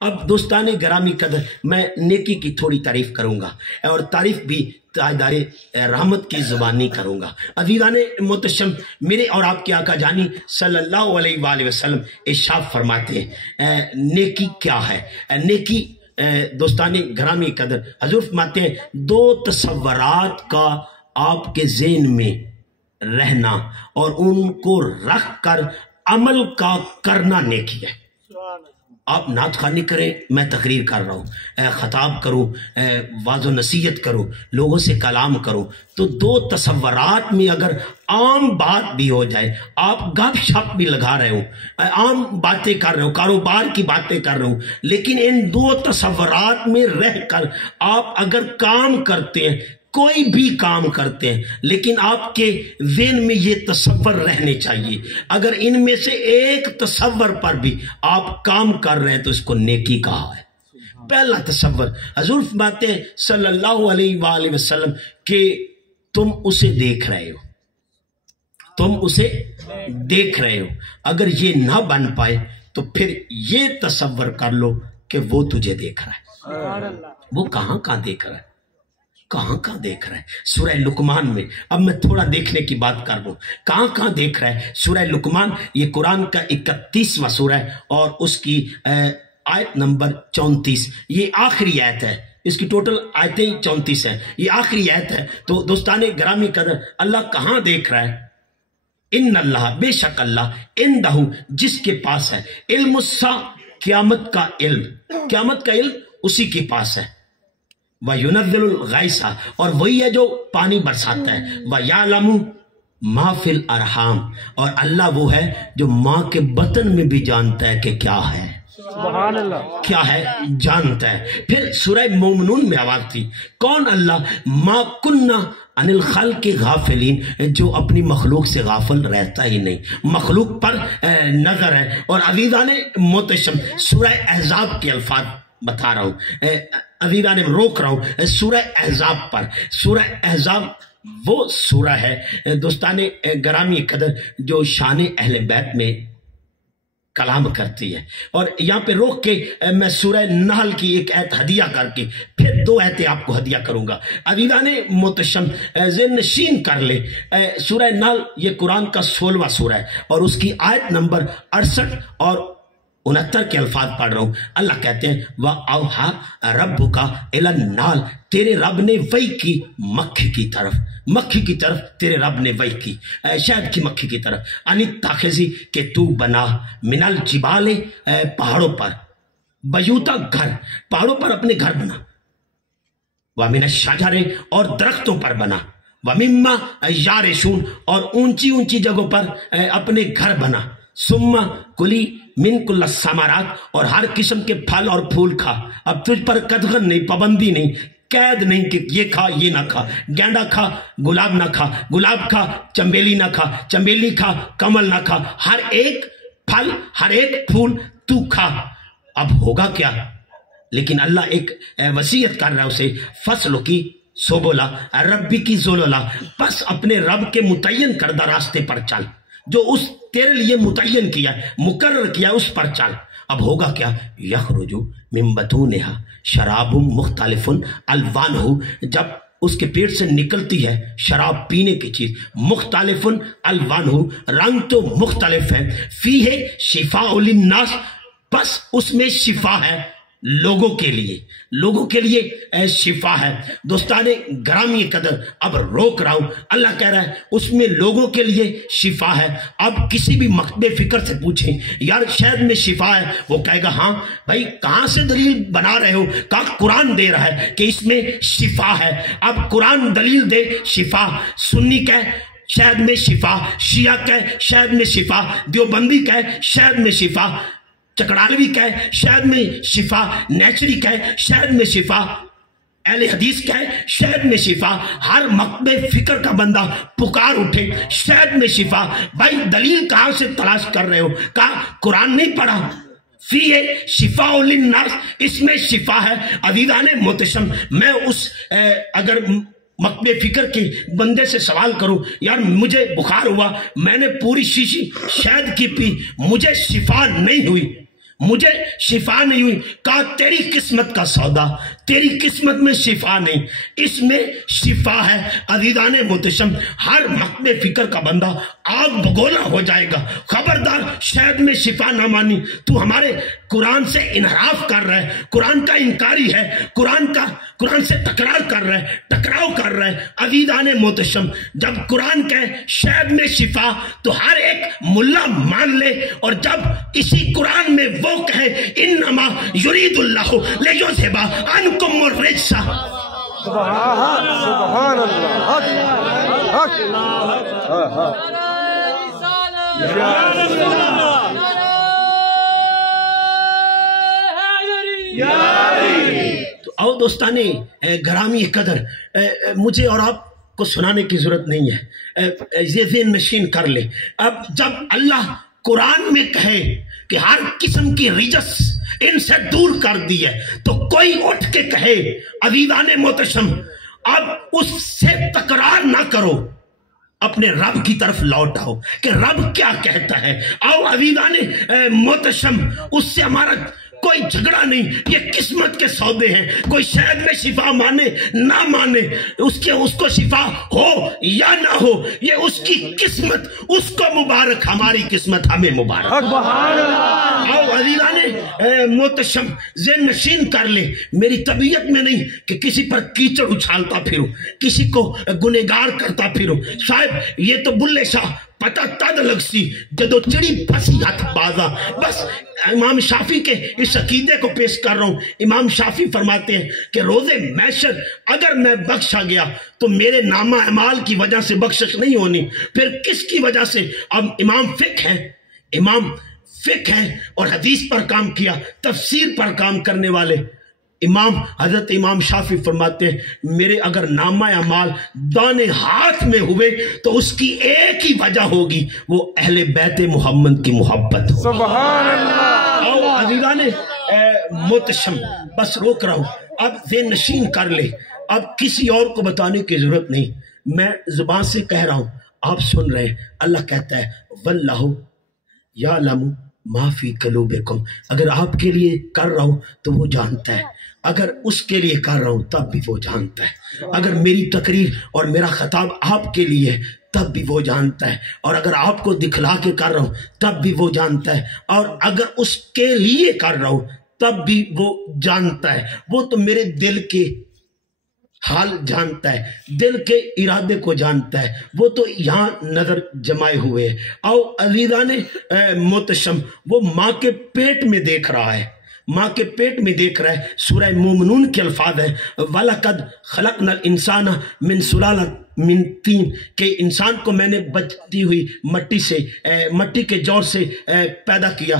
اب دوستان گرامی قدر میں نیکی کی تھوڑی تعریف کروں گا اور تعریف بھی تاجدار رحمت کی زبانی کروں گا۔ عزیزان محتشم، میرے اور آپ کے آقا جانی صلی اللہ علیہ وآلہ وسلم ارشاد فرماتے ہیں نیکی کیا ہے۔ نیکی دوستان گرامی قدر حضور فرماتے ہیں دو تصورات کا آپ کے ذہن میں رہنا اور ان کو رکھ کر عمل کا کرنا نیکی ہے۔ آپ نعت خوانی کریں، میں تقریر کر رہا ہوں، خطاب کروں، واعظ و نصیحت کروں، لوگوں سے کلام کروں، تو دو تصورات میں اگر عام بات بھی ہو جائے، آپ گپ شپ بھی لگا رہے ہوں، عام باتیں کر رہے ہوں، کاروبار کی باتیں کر رہے ہوں، لیکن ان دو تصورات میں رہ کر آپ اگر کام کرتے ہیں، کوئی بھی کام کرتے ہیں، لیکن آپ کے ذہن میں یہ تصور رہنے چاہیے۔ اگر ان میں سے ایک تصور پر بھی آپ کام کر رہے ہیں تو اس کو نیکی کہا ہے۔ پہلا تصور حضور فرماتے ہیں صلی اللہ علیہ وآلہ وسلم کہ تم اسے دیکھ رہے ہو، تم اسے دیکھ رہے ہو۔ اگر یہ نہ بن پائے تو پھر یہ تصور کر لو کہ وہ تجھے دیکھ رہا ہے۔ وہ کہاں دیکھ رہا ہے، کہاں دیکھ رہا ہے؟ سورہ لقمان میں، اب میں تھوڑا دیکھنے کی بات کر رہا ہوں، کہاں دیکھ رہا ہے؟ سورہ لقمان یہ قرآن کا 31واں سورہ ہے اور اس کی آیت نمبر 34، یہ آخری آیت ہے، اس کی ٹوٹل آیتیں 34 ہیں، یہ آخری آیت ہے۔ تو دوستان گرامی قدر اللہ کہاں دیکھ رہا ہے؟ ان اللہ، بے شک اللہ، اندہ، جس کے پاس ہے، علم الساعہ، قیامت کا علم، قیامت کا علم اسی کے پاس ہے۔ وَيُنَزِّلُ الْغَيْثَ، اور وہی ہے جو پانی برساتا ہے۔ وَيَعْلَمُ مَا فِي الْأَرْحَامِ، اور اللہ وہ ہے جو ماں کے بطن میں بھی جانتا ہے کہ کیا ہے، سبحان اللہ، کیا ہے جانتا ہے۔ پھر سورہ مومنون میں آواز تھی، کون اللہ؟ مَا كُنَّا عَنِ الْخَلْقِ غَافِلِينَ، جو اپنی مخلوق سے غافل رہتا ہی نہیں، مخلوق پر نظر ہے۔ اور عزیزان محتشم، سورہ احزاب کے الفاظ بتا رہا ہوں، عزیزان روک رہا ہوں سورہ احزاب پر۔ سورہ احزاب وہ سورہ ہے دوستان گرامی قدر جو شان اہل بیت میں کلام کرتی ہے۔ اور یہاں پہ روک کے میں سورہ نحل کی ایک آیت ہدیہ کر کے پھر دو آیتیں آپ کو ہدیہ کروں گا۔ عزیزان محتشم ذہن نشین کر لے، سورہ نحل یہ قرآن کا 16واں سورہ ہے اور اس کی آیت نمبر 68 اور 69 کے الفاظ پڑھ رہا ہوں۔ اللہ کہتے ہیں وَأَوْحَى رَبُّكَ إِلَى النَّحْلِ، تیرے رب نے وحی کی مکھی کی طرف، مکھی کی طرف تیرے رب نے وحی کی، شہد کی مکھی کی طرف، ان اتخذی، کہ تو بنا، من الجبال، پہاڑوں پر، بیوتا، گھر، پہاڑوں پر اپنے گھر بنا، وَمِنَ الشَّجَرِ، اور درختوں پر بنا، وَمِمَّا يَعْرِشُونَ، اور اونچی اونچی جگہوں پر اپنے گھر بنا، ثم کلی من کل الثمرات، اور ہر قسم کے پھل اور پھول کھا۔ اب تجھ پر قدغن نہیں، پابندی نہیں، قید نہیں کہ یہ کھا یہ نہ کھا، گینڈا کھا گلاب نہ کھا، گلاب کھا چنبیلی نہ کھا، چنبیلی کھا کمل نہ کھا، ہر ایک پھل ہر ایک پھول تو کھا۔ اب ہوگا کیا؟ لیکن اللہ ایک وصیت کر رہا ہے اسے، فصل کی سوبولا ربی کی زولولا، پس اپنے رب کے متعین کردہ راستے پر چل، جو اس تیرے لیے متعین کیا، مقرر کیا، اس پر چل۔ اب ہوگا کیا؟ یخرج من بطونہا شراب مختلف الوانہ، جب اس کے پیٹ سے نکلتی ہے شراب پینے کی چیز، مختلف الوانہ، رنگ تو مختلف ہے، فیہ شفاء للناس، بس اس میں شفا ہے لوگوں کے لیے، لوگوں کے لیے شفا ہے۔ دوستان گرامی قدر اب روک رہا ہوں، اللہ کہہ رہا ہے اس میں لوگوں کے لیے شفا ہے۔ اب کسی بھی مکتب فکر سے پوچھیں یار شہد میں شفا ہے، وہ کہے گا ہاں بھائی، کہاں سے دلیل بنا رہے ہو؟ کہا قرآن دے رہا ہے کہ اس میں شفا ہے۔ اب قرآن دلیل دے، شفا، سنی کہے شہد میں شفا، شیعہ کہے شہد میں شفا، دیوبندی کہے شہد میں شفا، چکڑالوی کہے شہد میں شفا، نیچری کہے شہد میں شفا، اہل حدیث کہے شہد میں شفا، ہر مکتب فکر کا بندہ پکار اٹھے شہد میں شفا۔ بھائی دلیل کہاں سے تلاش کر رہے ہو؟ کہا قرآن نہیں پڑھا، فی شفاء للناس، اس میں شفا ہے۔ عزیزان محتشم، میں اس اگر مکتب فکر کے بندے سے سوال کروں یار مجھے بخار ہوا، میں نے پوری شیشی شہد کی پی، مجھے شفا نہیں ہوئی، مجھے شفا نہیں ہوئی. کہا تیری قسمت کا سودا، تیری قسمت میں شفا نہیں، اس میں شفا ہے. عزیزان محتشم، ہر مقم فکر کا بندہ آگ بگولا ہو جائے گا. خبردار، شاید میں شفا نہ مانی. تو ہمارے قرآن سے انحراف کر رہا ہے، قرآن کا انکاری ہے، قرآن سے تکرار کر رہا ہے، ٹکراؤ کر رہا ہے. عزیزان محتشم، جب قرآن کہے شاید میں شفا تو ہر ایک ملا مان لے، اور جب اسی قرآن میں وہ کہے انما یرید اللہ لیذھب عنکم الرجس. سبحان اللہ، تو آؤ دوستانی گرامی قدر، مجھے اور آپ کو سنانے کی ضرورت نہیں ہے، یہ ذہن نشین کر لے. اب جب اللہ قرآن میں کہے کہ ہر قسم کی رجس ان سے دور کر دی ہے، تو کوئی اٹھ کے کہے عزیزان محتشم اب اس سے تکرار نہ کرو، اپنے رب کی طرف لوٹ آؤ کہ رب کیا کہتا ہے. آؤ عزیزان محتشم، اس سے ہمارا کوئی جھگڑا نہیں، یہ قسمت کے سودے ہیں. کوئی شاید میں شفا مانے نہ مانے، اس کو شفا ہو یا نہ ہو، یہ اس کی قسمت، اس کو مبارک، ہماری قسمت ہمیں مبارک. آؤ عزیزان محتشم، ذہن نشین کر لے. میری طبیعت میں نہیں کہ کسی پر کیچڑ اچھالتا پھروں، کسی کو گنہگار کرتا پھروں. شاید یہ تو بلے شاہ پتہ تد لگ سی جدو چڑی پھنسی ہاتھ بازا. بس امام شافی کے اس عقیدے کو پیش کر رہا ہوں. امام شافی فرماتے ہیں کہ روز محشر اگر میں بخشا گیا تو میرے نامہ اعمال کی وجہ سے بخشش نہیں ہونی، پھر کس کی وجہ سے؟ اب امام فقہ ہیں اور حدیث پر کام کیا، تفسیر پر کام کرنے والے حضرت امام شافی فرماتے ہیں میرے اگر نامہ اعمال دانے ہاتھ میں ہوئے تو اس کی ایک ہی وجہ ہوگی، وہ اہل بیت محمد کی محبت ہو. سبحان اللہ. آؤ عزیزان محتشم، بس روک رہا ہوں، اب ذہن نشین کر لے. اب کسی اور کو بتانے کی ضرورت نہیں، میں زبان سے کہہ رہا ہوں، آپ سن رہے ہیں. اللہ کہتا ہے واللہ یعلم ما فی قلوبکم. اگر آپ کے لیے کر رہا ہوں تو وہ جانتا ہے، اگر اس کے لیے کر رہا ہوں تب بھی وہ جانتا ہے. اگر میری تقریر اور میرا خطاب آپ کے لیے ہے تب بھی وہ جانتا ہے، اور اگر آپ کو دکھلا کے کر رہا ہوں تب بھی وہ جانتا ہے، اور اگر اس کے لیے کر رہا ہوں تب بھی وہ جانتا ہے. وہ تو میرے دل کے حال جانتا ہے، دل کے ارادے کو جانتا ہے، وہ تو یہاں نظر جمائے ہوئے ہے. آؤ عزیزان محتشم، وہ ماں کے پیٹ میں دیکھ رہا ہے، ماں کے پیٹ میں دیکھ رہا ہے. سورہ مومنون کے الفاظ ہیں وَلَقَدْ خَلَقْنَا الْإِنسَانَ مِنْ سُلَالَةٍ مِنْ طِينٍ، کہ انسان کو میں نے بچتی ہوئی مٹی کے جوڑ سے پیدا کیا.